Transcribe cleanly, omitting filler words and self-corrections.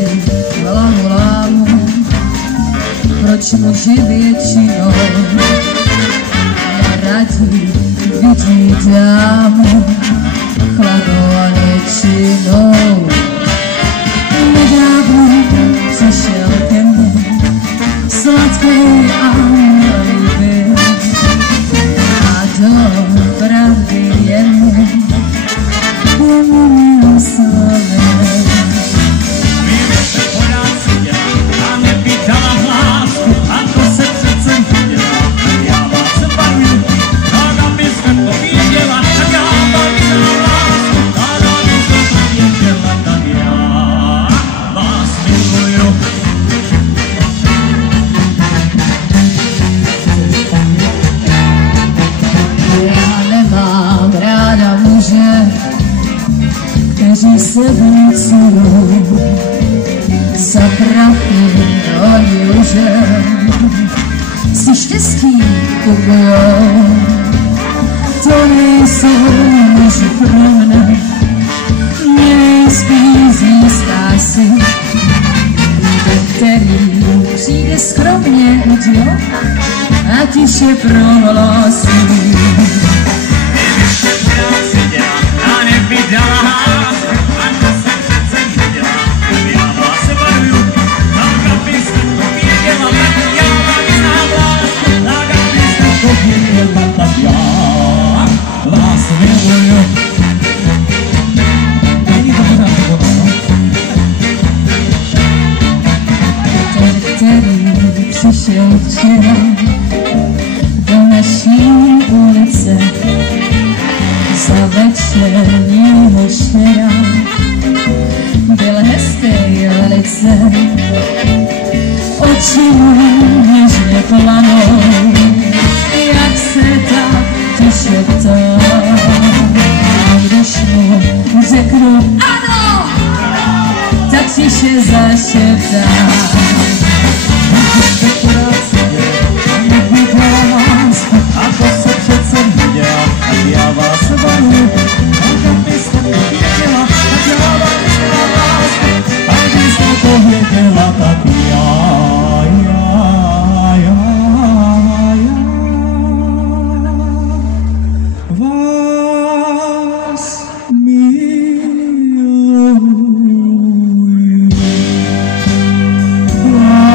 si hlavu lámu, proč muži většinou neradi vidí dámu chladnou a nečinnou. Nedávno přišel ke mně sladký a líbý a do pravdy jen umím slovy. Kteří se vnitřují za prachy oni užem, si štěstí kupujou. To nejsou muži pro mne, nejspíš získá si, který přijde skromně udělat a tiše prohlásí. Přišel včera do naší ulice za večerního šera, byl hezký velice, oči mu něžně planou, jak se tak tiše ptá. Když mu řeknu ano, tak tiše zašeptá.